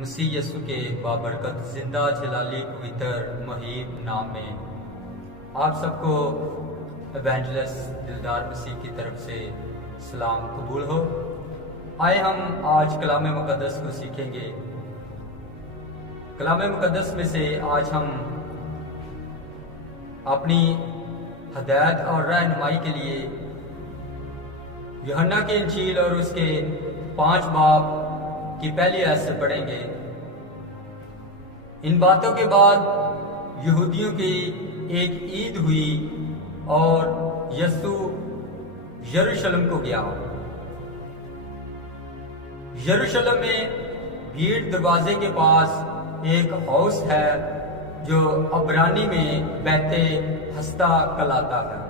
مسیح یسو کے بابرکت زندہ جلالی پوتر مہیب نام میں آپ سب کو ایوانجلس دلدار مسیح کی طرف سے سلام قبول ہو۔ آئے ہم آج کلام مقدس کو سیکھیں گے۔ کلام مقدس میں سے آج ہم اپنی ہدایت اور رہنمائی کے لیے یوحنا کی انجیل اور اس کے 5 باب کی پہلی آیت سے پڑھیں گے۔ ان باتوں کے بعد یہودیوں کی ایک عید ہوئی اور یسوع یروشلم کو گیا۔ یروشلم میں بھیڑ دروازے کے پاس ایک ہاؤس ہے جو عبرانی میں بیت ہستا کہلاتا ہے۔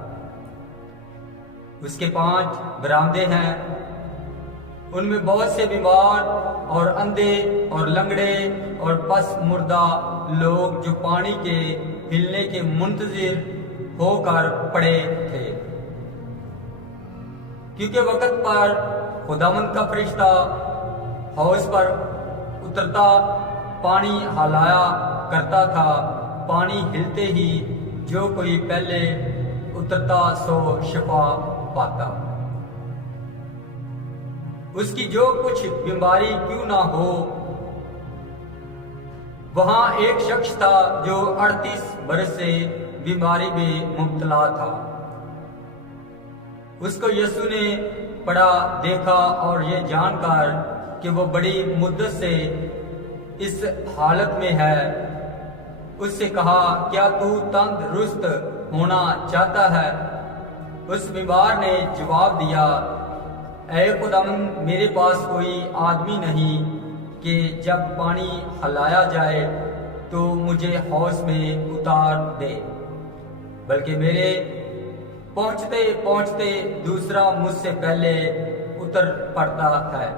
اس کے 5 برآمدے ہیں، ان میں بہت سے بیمار اور اندھے اور لنگڑے اور پس مردہ لوگ جو پانی کے ہلنے کے منتظر ہو کر پڑے تھے، کیونکہ وقت پر خداوند کا فرشتہ ہاؤس پر اترتا پانی ہلایا کرتا تھا۔ پانی ہلتے ہی جو کوئی پہلے اترتا سو شفا پاتا۔ اس کی جو کچھ بیماری کیوں نہ ہو، وہاں ایک شخص تھا جو 38 برس سے بیماری میں مبتلا تھا۔ اس کو یسوع نے پڑھا دیکھا اور یہ جان کر کہ وہ بڑی مدت سے اس حالت میں ہے، اس سے کہا، کیا تو تندرست ہونا چاہتا ہے؟ اس بیمار نے جواب دیا، اے خداوند، میرے پاس کوئی آدمی نہیں کہ جب پانی ہلایا جائے تو مجھے حوض میں اتار دے، بلکہ میرے پہنچتے پہنچتے دوسرا مجھ سے پہلے اتر پڑتا ہے۔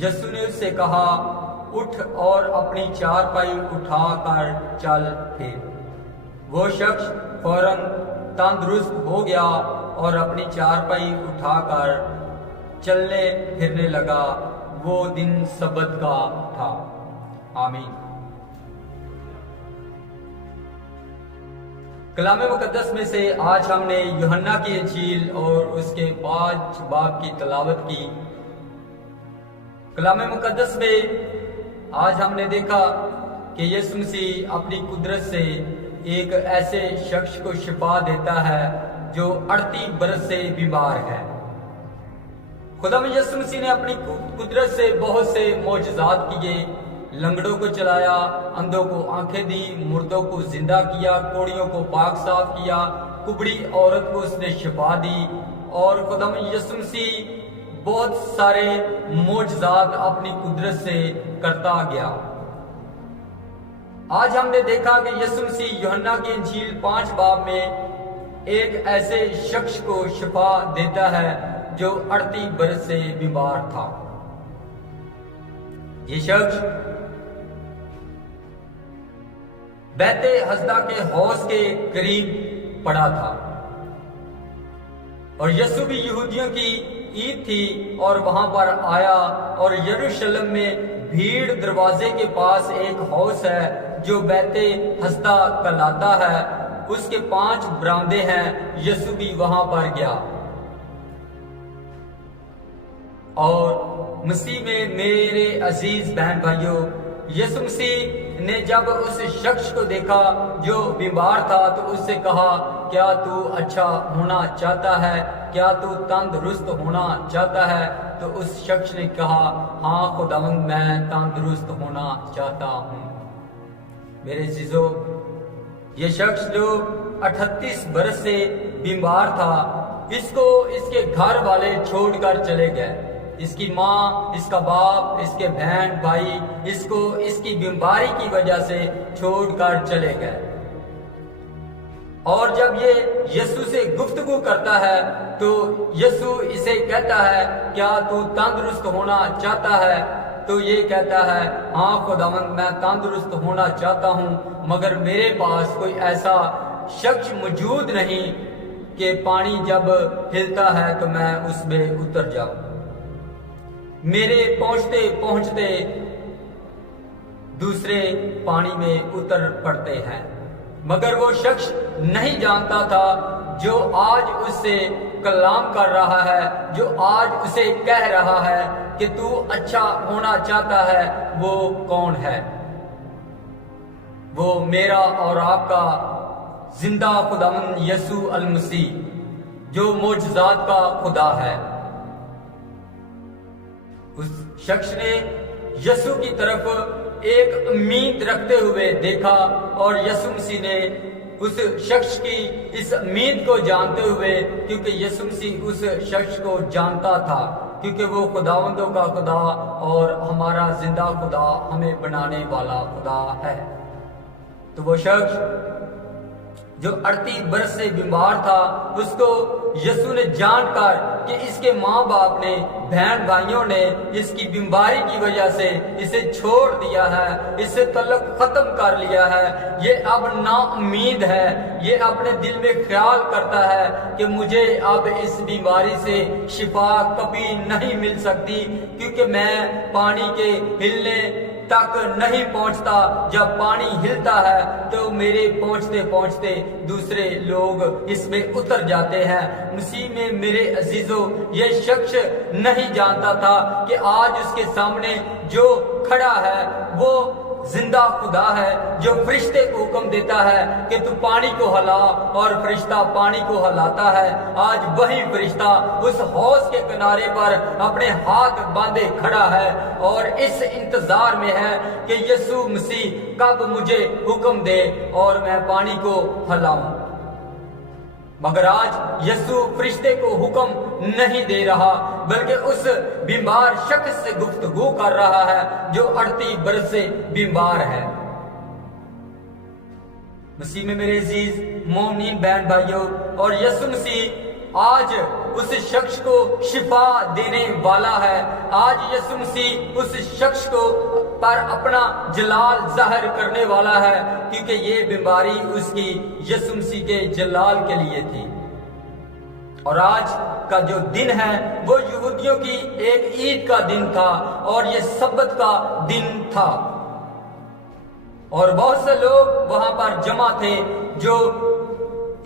یسوع نے اس سے کہا، اٹھ اور اپنی چارپائی اٹھا کر چل پھر۔ وہ شخص فوراً تندرست ہو گیا اور اپنی چارپائی اٹھا کر چلنے پھرنے لگا۔ وہ دن سبت کا تھا۔ آمین۔ کلام مقدس میں سے آج ہم نے یوحنا کی انجیل اور اس کے 5 باب کی تلاوت کی۔ کلام مقدس میں آج ہم نے دیکھا کہ یسوع مسیح اپنی قدرت سے ایک ایسے شخص کو شفا دیتا ہے جو 38 برس سے بیمار ہے۔ خداوند یسوع مسیح نے اپنی قدرت سے بہت سے معجزات کیے، لنگڑوں کو چلایا، اندھوں کو آنکھیں دی، مردوں کو زندہ کیا، کوڑیوں کو پاک صاف کیا، کبڑی عورت کو اس نے شفا دی، اور خداوند یسوع مسیح بہت سارے معجزات اپنی قدرت سے کرتا گیا۔ آج ہم نے دیکھا کہ یسوع مسیح یوحنا کی انجیل 5 باب میں ایک ایسے شخص کو شفا دیتا ہے جو 38 برس سے بیمار تھا۔ یہ شخص بیت ہسدا کے حوض کے قریب پڑا تھا، اور یسوع بھی یہودیوں کی عید تھی اور وہاں پر آیا، اور یروشلم میں بھیڑ دروازے کے پاس ایک حوض ہے جو بیت ہسدا کہلاتا ہے، اس کے 5 برآمدے ہیں۔ یسوع بھی وہاں پر گیا، اور مسیح میں میرے عزیز بہن بھائیوں، یسوع مسیح نے جب اس شخص کو دیکھا جو بیمار تھا تو اس سے کہا، کیا تو اچھا ہونا چاہتا ہے؟ کیا تو تندرست ہونا چاہتا ہے؟ تو اس شخص نے کہا، ہاں خداوند، میں تندرست ہونا چاہتا ہوں۔ میرے عزیزو، یہ شخص جو 38 برس سے بیمار تھا، اس کو اس کے گھر والے چھوڑ کر چلے گئے۔ اس کی ماں، اس کا باپ، اس کے بہن بھائی اس کو اس کی بیماری کی وجہ سے چھوڑ کر چلے گئے۔ اور جب یہ یسوع سے گفتگو کرتا ہے تو یسوع اسے کہتا ہے، کیا تو تندرست ہونا چاہتا ہے؟ تو یہ کہتا ہے، ہاں خداوند، میں تندرست ہونا چاہتا ہوں، مگر میرے پاس کوئی ایسا شخص موجود نہیں کہ پانی جب ہلتا ہے تو میں اس میں اتر جاؤں۔ میرے پہنچتے پہنچتے دوسرے پانی میں اتر پڑتے ہیں، مگر وہ شخص نہیں جانتا تھا جو آج اس سے کلام کر رہا ہے، جو آج اسے کہہ رہا ہے کہ تو اچھا ہونا چاہتا ہے، وہ کون ہے۔ وہ میرا اور آپ کا زندہ خداوند یسوع المسیح جو معجزات کا خدا ہے۔ اس شخص نے یسوع کی طرف ایک امید رکھتے ہوئے دیکھا، اور یسوع مسیح نے اس شخص کی اس امید کو جانتے ہوئے، کیونکہ یسوع مسیح اس شخص کو جانتا تھا، کیونکہ وہ خداوندوں کا خدا اور ہمارا زندہ خدا، ہمیں بنانے والا خدا ہے۔ تو وہ شخص جو 38 برس سے بیمار تھا، اس کو یسوع نے جان کر کہ اس کے ماں باپ نے، بہن بھائیوں نے اس کی بیماری کی وجہ سے اسے چھوڑ دیا ہے، اس سے تعلق ختم کر لیا ہے، یہ اب نا امید ہے، یہ اپنے دل میں خیال کرتا ہے کہ مجھے اب اس بیماری سے شفا کبھی نہیں مل سکتی، کیونکہ میں پانی کے ہلنے تک نہیں پہنچتا۔ جب پانی ہلتا ہے تو میرے پہنچتے پہنچتے دوسرے لوگ اس میں اتر جاتے ہیں۔ مسیح میں میرے عزیزو، یہ شخص نہیں جانتا تھا کہ آج اس کے سامنے جو کھڑا ہے وہ زندہ خدا ہے، جو فرشتے کو حکم دیتا ہے کہ تو پانی کو ہلا، اور فرشتہ پانی کو ہلاتا ہے۔ آج وہی فرشتہ اس حوض کے کنارے پر اپنے ہاتھ باندھے کھڑا ہے اور اس انتظار میں ہے کہ یسوع مسیح کب مجھے حکم دے اور میں پانی کو ہلاؤں۔ مگر آج یسوع فرشتے کو حکم نہیں دے رہا، بلکہ اس بیمار شخص سے گفتگو کر رہا ہے جو 38 برس سے بیمار ہے۔ مسیح میں میرے عزیز مومنین بہن بھائیوں، اور یسوع مسیح آج اس شخص کو شفا دینے والا ہے۔ آج یسوع مسیح اس شخص کو پر اپنا جلال ظاہر کرنے والا ہے، کیونکہ یہ بیماری اس کی یسوع مسیح کے جلال کے لیے تھی۔ اور آج کا جو دن ہے وہ یہودیوں کی ایک عید کا دن تھا، اور یہ سبت کا دن تھا، اور بہت سے لوگ وہاں پر جمع تھے جو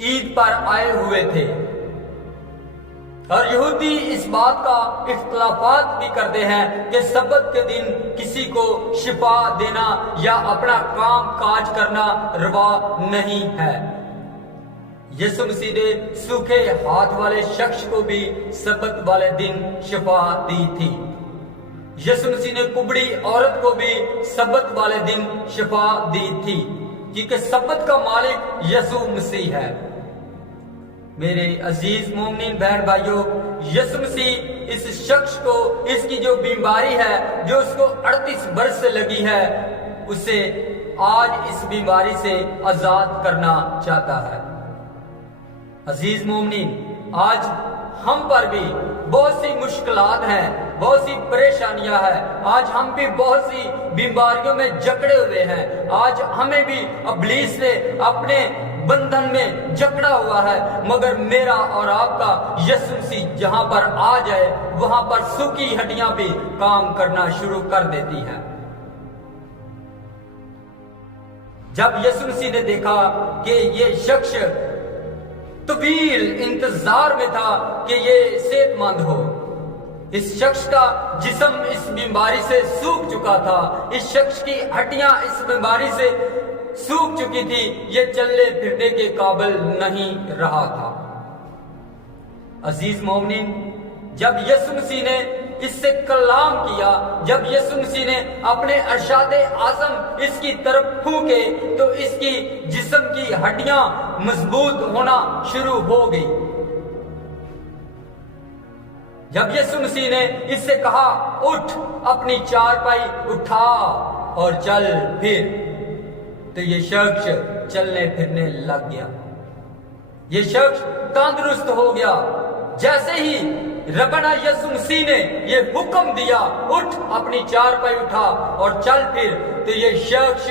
عید پر آئے ہوئے تھے۔ اور یہودی اس بات کا اختلافات بھی کرتے ہیں کہ سبت کے دن کسی کو شفا دینا یا اپنا کام کاج کرنا روا نہیں ہے۔ یسوع مسیح نے سوکھے ہاتھ والے شخص کو بھی سبت والے دن شفا دی تھی۔ یسوع مسیح نے کبڑی عورت کو بھی سبت والے دن شفا دی تھی، کیونکہ سبت کا مالک یسوع مسیح ہے۔ میرے عزیز مومنین بہن بھائیوں، یسوع مسیح اس شخص کو اس کی جو بیماری ہے، جو اس کو 38 برس سے لگی ہے، اسے آج اس بیماری سے آزاد کرنا چاہتا ہے۔ عزیز مومنین، آج ہم پر بھی بہت سی مشکلات ہیں، بہت سی پریشانیاں ہیں، آج ہم بھی بہت سی بیماریوں میں جکڑے ہوئے ہیں۔ آج ہمیں بھی ابلیس نے اپنے بندھن میں جکڑا ہوا ہے، مگر میرا اور آپ کا یسوع مسیح جہاں پر آ جائے وہاں پر سوکھی ہڈیاں بھی کام کرنا شروع کر دیتی ہیں۔ جب یسوع مسیح نے دیکھا کہ یہ شخص طویل انتظار میں تھا کہ یہ صحت مند ہو، اس شخص کا جسم اس بیماری سے سوکھ چکا تھا، اس شخص کی ہڈیاں اس بیماری سے سوکھ چکی تھی، یہ چلنے پھرنے کے قابل نہیں رہا تھا۔ عزیز مومنین، جب یسوع مسیح نے اس سے کلام کیا، جب یسوع مسیح نے اپنے ارشاد اعظم اس کی طرف پھونکے، تو اس کی جسم کی ہڈیاں مضبوط ہونا شروع ہو گئی۔ جب یسوع مسیح نے اس سے کہا اٹھ، اپنی چارپائی اٹھا اور چل پھر، تو یہ شخص چلنے پھرنے لگ گیا، یہ شخص تندرست ہو گیا۔ جیسے ہی ربنا یسوع مسیح نے یہ حکم دیا اٹھ، اپنی چارپائی اٹھا اور چل پھر، تو یہ شخص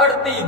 38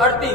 38